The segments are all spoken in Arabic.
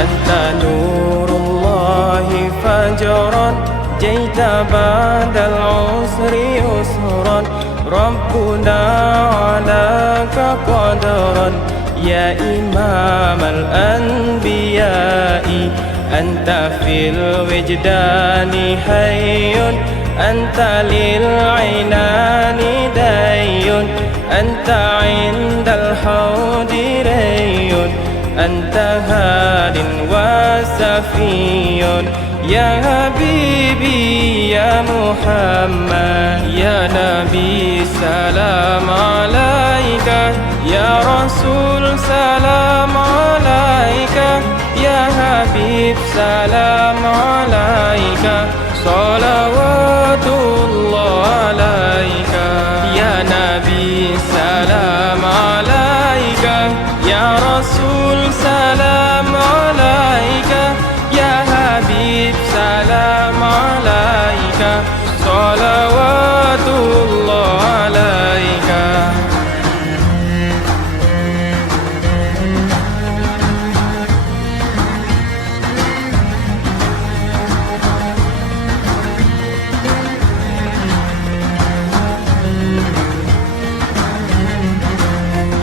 أنت نور الله فجرا جئت بعد العسر يسرا ربنا علاك قدرا يا إمام الأنبياء أنت في الوجدان حي أنت للعنان دي أنت عند الحوض ري أنت هاد وسفي يا حبيبي يا محمد يا نبي سلام عليك يا رسول سلام عليك يا حبيب سلام عليك صلوات الله عليك يا نبي سلام عليك يا رسول سلام عليك يا حبيب سلام عليك صلوات الله عليك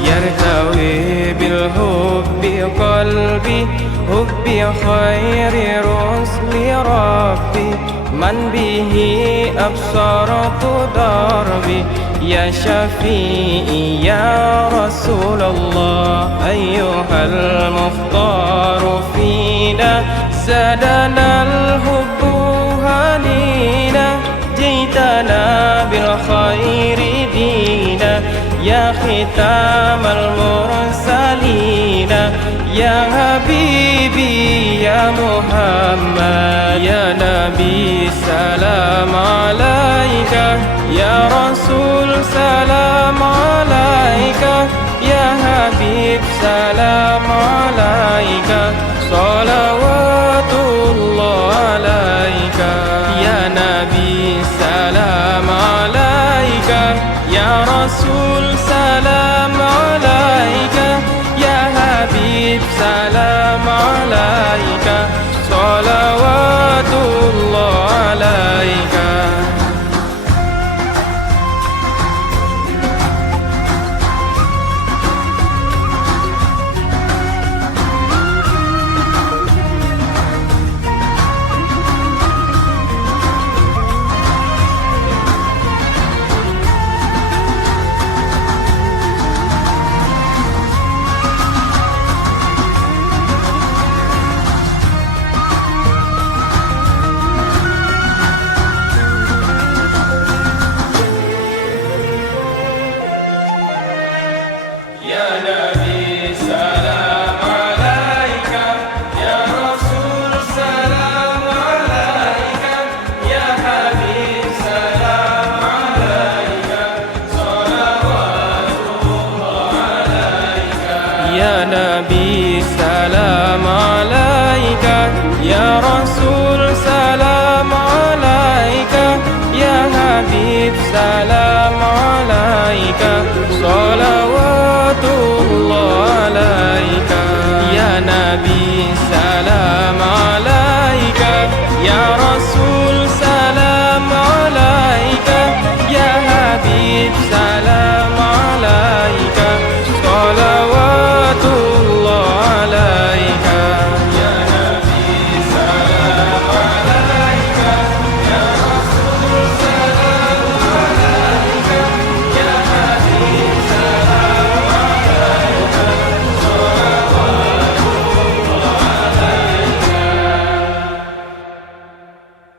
يرتوي بالحب قلبي حب خير رسل ربي من به أبصرت دربي يا شفيعي يا رسول الله أيها المختار فينا زادنا الحب هنينا جئتنا بالخير دينا يا ختام المرسلين يا حبيبي يا محمد يا نبي سلام عليك يا رسول سلام عليك يا حبيب سلام عليك صلوات الله عليك يا نبي سلام عليك يا رسول سلام عليك يا حبيب سلام عليك صلوات الله عليك يا نبي